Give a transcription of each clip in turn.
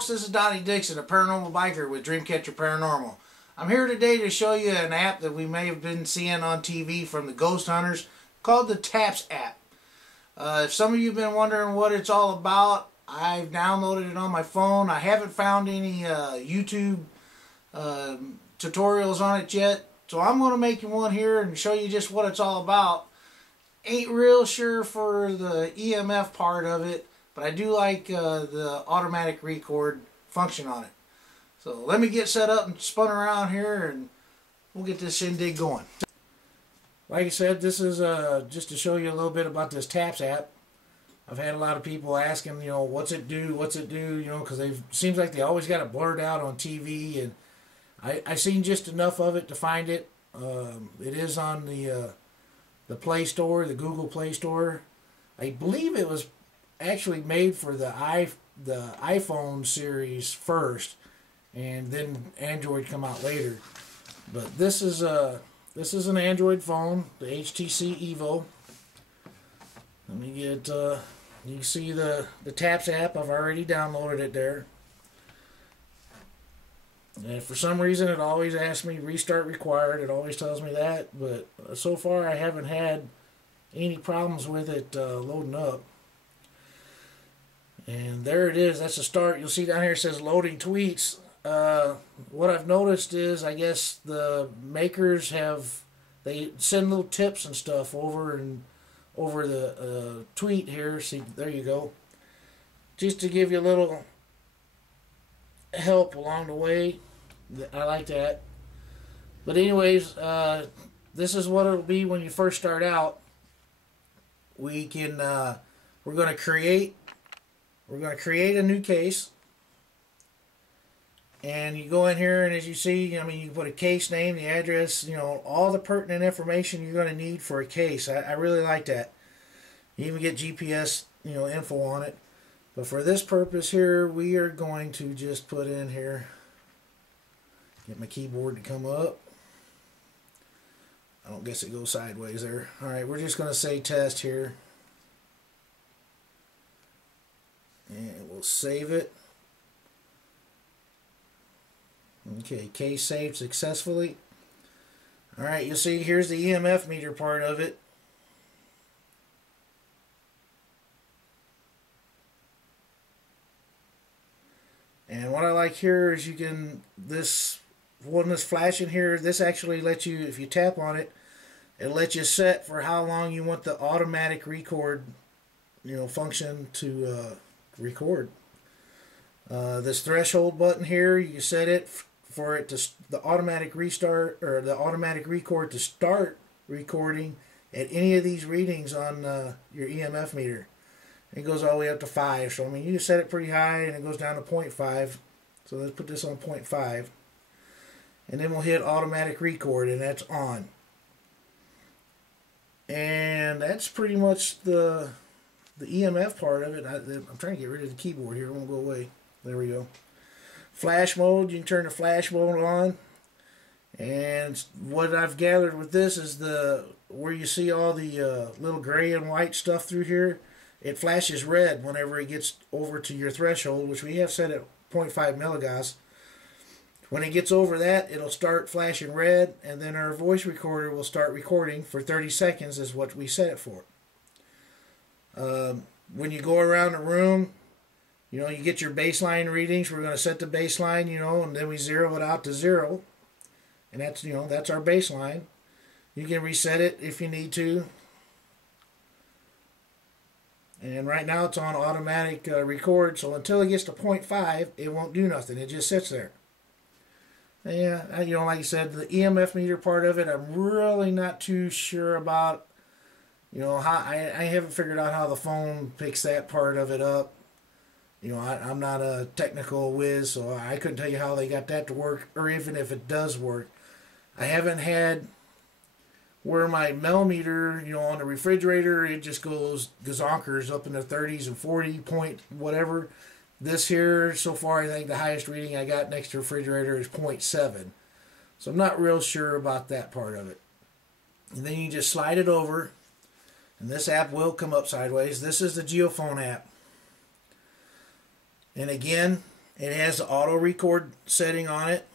folks, this is Donnie Dixon, a paranormal biker with Dreamcatcher Paranormal. I'm here today to show you an app that we may have been seeing on TV from the ghost hunters called the TAPS app. If some of you have been wondering what it's all about, I've downloaded it on my phone. I haven't found any YouTube tutorials on it yet, so I'm going to make you one here and show you just what it's all about. Ain't real sure for the EMF part of it, but I do like the automatic record function on it. So let me get set up and spun around here and we'll get this shindig going. Like I said, this is just to show you a little bit about this TAPS app. I've had a lot of people asking, what's it do, because it seems like they always got it blurred out on TV, and I seen just enough of it to find it. It is on the Play Store, the Google Play Store. I believe it was actually made for the iPhone series first, and then Android come out later. But this is an Android phone, the HTC Evo. Let me get you can see the TAPS app. I've already downloaded it there. And for some reason it always asks me restart required. It always tells me that, but so far I haven't had any problems with it loading up. And there it is. That's the start. You'll see down here it says loading tweets. What I've noticed is, I guess the makers they send little tips and stuff over the tweet here. See, there you go. Just to give you a little help along the way. I like that. But anyways, this is what it'll be when you first start out. We're going to create a new case. And you go in here, and as you see, you can put a case name, the address, all the pertinent information you're going to need for a case. I really like that. You even get GPS, info on it. But for this purpose here, we are going to just put in here, get my keyboard to come up. I don't guess it goes sideways there. Alright, we're just going to say test here. And we'll save it. Okay, case saved successfully. Alright, you'll see here's the EMF meter part of it. And what I like here is this one that's flashing here, this actually lets you, if you tap on it, it'll let you set for how long you want the automatic record, function to record. This threshold button here, you can set it for it to the automatic restart or the automatic record to start recording at any of these readings on your EMF meter. It goes all the way up to 5. So you can set it pretty high and it goes down to 0.5. So let's put this on 0.5. And then we'll hit automatic record, and that's on. And that's pretty much the EMF part of it. I'm trying to get rid of the keyboard here. It won't go away. There we go. Flash mode, you can turn the flash mode on. And what I've gathered with this is where you see all the little gray and white stuff through here, it flashes red whenever it gets over to your threshold, which we have set at 0.5 milligauss. When it gets over that, it'll start flashing red, and then our voice recorder will start recording for 30 seconds is what we set it for. When you go around the room, you get your baseline readings. We're going to set the baseline, and then we zero it out to 0. And that's, that's our baseline. You can reset it if you need to. And right now it's on automatic record, so until it gets to 0.5, it won't do nothing. It just sits there. And yeah, like I said, the EMF meter part of it, I'm really not too sure about. How I haven't figured out how the phone picks that part of it up. I'm not a technical whiz, so I couldn't tell you how they got that to work, or even if it does work. I haven't had where my millimeter, on the refrigerator, it just goes gazonkers up in the 30s and 40 point whatever. This here, so far, I think the highest reading I got next to the refrigerator is 0.7. So I'm not real sure about that part of it. And then you just slide it over, and this app will come up sideways. This is the Geophone app. And again, It has the auto record setting on it.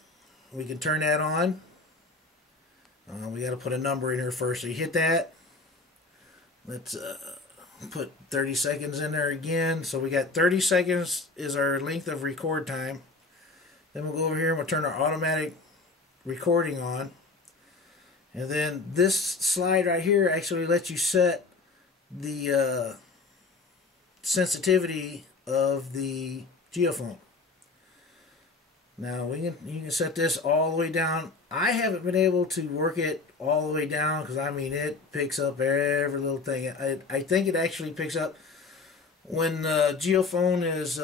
We can turn that on. We got to put a number in here first. So you hit that. Let's put 30 seconds in there again. So we got 30 seconds is our length of record time. Then we'll go over here and we'll turn our automatic recording on. And then this slide right here actually lets you set the sensitivity of the geophone. Now you can set this all the way down. I haven't been able to work it all the way down because I mean it picks up every little thing. I think it actually picks up when the geophone is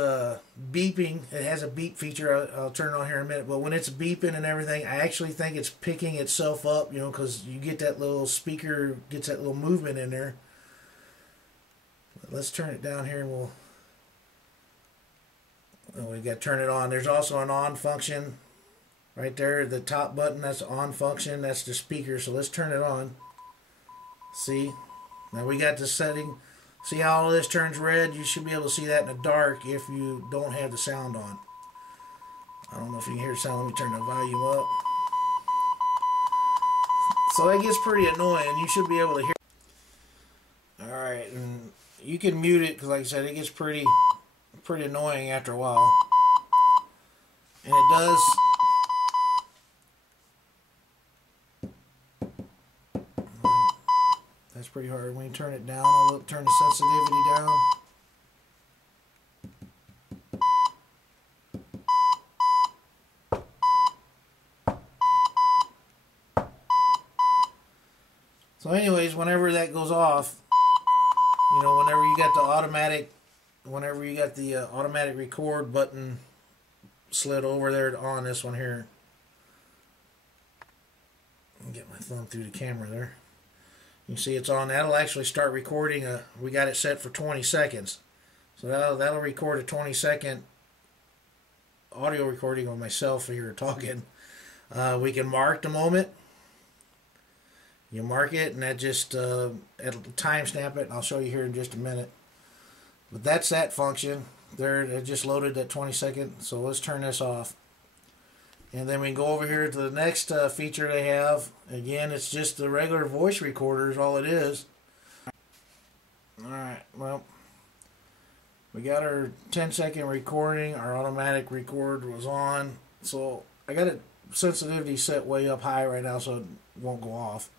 beeping. It has a beep feature. I'll turn it on here in a minute. But when it's beeping and everything, I actually think it's picking itself up. You know, because you get that little speaker gets that little movement in there. But let's turn it down here and we got to turn it on. There's also an on function right there. The top button, that's the on function. That's the speaker. So let's turn it on. See? Now we got the setting. See how all this turns red? You should be able to see that in the dark if you don't have the sound on. I don't know if you can hear the sound. Let me turn the volume up. So that gets pretty annoying. You should be able to hear. Alright, and you can mute it because like I said, it gets pretty annoying after a while. And it does. That's pretty hard. When you turn it down, I'll turn the sensitivity down. So anyways, whenever that goes off, you know, whenever you got the automatic record button slid over there on this one here. Let me get my thumb through the camera there. You see it's on. That'll actually start recording. We got it set for 20 seconds. So that'll record a 20-second audio recording of myself here talking. We can mark the moment. You mark it, and that just it'll timestamp it, and I'll show you here in just a minute. But that's that function. There, it just loaded that 20 second. So let's turn this off. And then we can go over here to the next feature they have. Again, it's just the regular voice recorder is all it is. Alright, well, we got our 10-second recording. Our automatic record was on. So I got it sensitivity set way up high right now so it won't go off.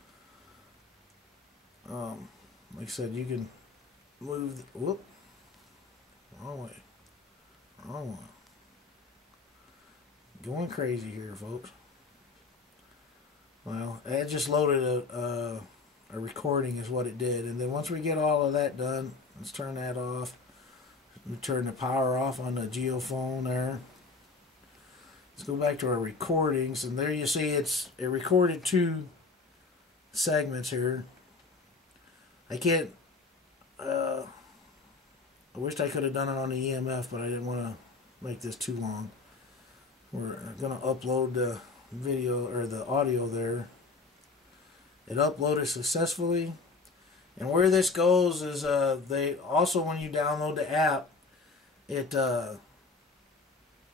Like I said, you can move. Whoop. Wrong way. Wrong one. Going crazy here, folks. Well, it just loaded a recording is what it did. And then once we get all of that done, let's turn that off. We turn the power off on the geophone there. Let's go back to our recordings. And there you see it recorded 2 segments here. I can't... I wished I could have done it on the EMF, but I didn't want to make this too long. We're going to upload the video or the audio there. It uploaded successfully. And where this goes is they also, when you download the app, it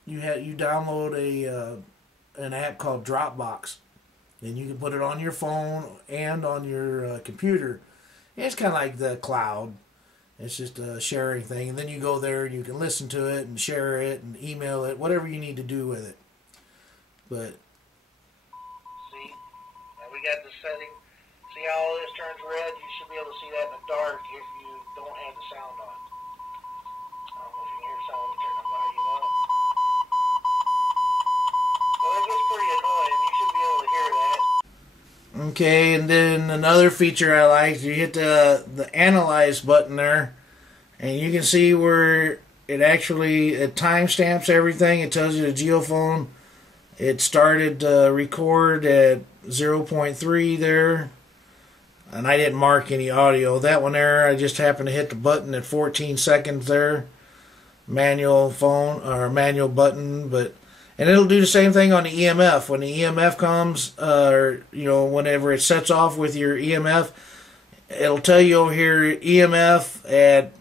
you download an app called Dropbox, and you can put it on your phone and on your computer. And it's kind of like the cloud. It's just a sharing thing, and then you go there and you can listen to it and share it and email it, whatever you need to do with it. But see, now we got the setting. See how all this turns red? You should be able to see that in the dark if you don't have the sound on. I don't know if you can hear the sound. Let me turn the volume up. So that gets pretty annoying. You should be able to hear that. Okay, and then another feature I like, you hit the analyze button there, and you can see where it timestamps everything. It tells you the geophone, it started to record at 0.3 there, and I didn't mark any audio. That one there, I just happened to hit the button at 14 seconds there, manual phone or manual button, and it'll do the same thing on the EMF. When the EMF comes, or whenever it sets off with your EMF, it'll tell you over here EMF at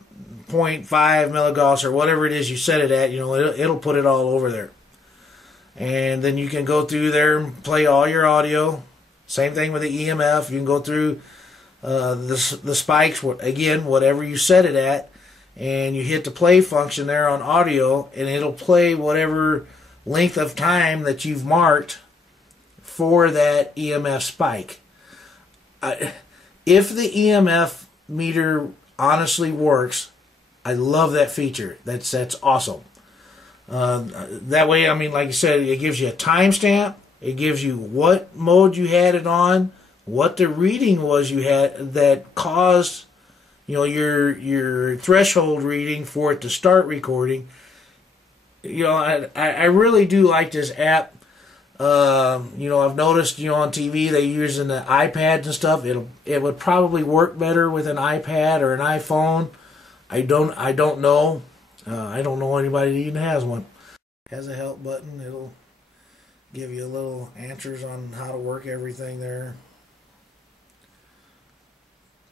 0.5 milligauss or whatever it is you set it at, you know, it'll put it all over there. And then you can go through there and play all your audio. Same thing with the EMF. You can go through the spikes, again, whatever you set it at, and you hit the play function there on audio, and it'll play whatever length of time that you've marked for that EMF spike. If the EMF meter honestly works, I love that feature. That's awesome. That way, I mean, like you said, it gives you a timestamp. It gives you what mode you had it on, what the reading was you had that caused, you know, your threshold reading for it to start recording. You know, I really do like this app. You know, I've noticed, you know, on TV they using the iPads and stuff. It would probably work better with an iPad or an iPhone. I don't know. I don't know anybody that even has one. It has a help button. It'll give you a little answers on how to work everything there.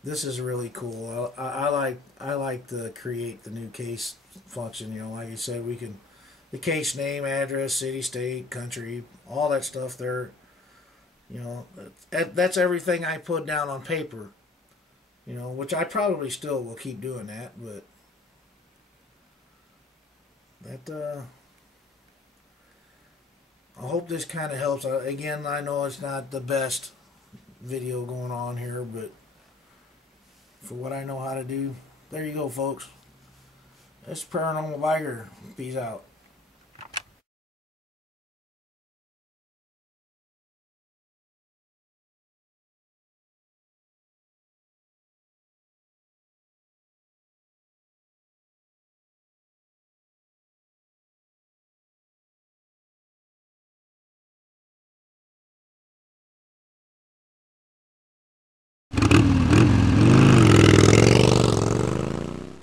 This is really cool. I like the create the new case function. You know, like you said, we can the case name, address, city, state, country, all that stuff there. You know, that's everything I put down on paper. You know, which I probably still will keep doing that, but that I hope this kind of helps. Again, I know it's not the best video going on here, but for what I know how to do, there you go, folks. This is Paranormal Biker. Peace out.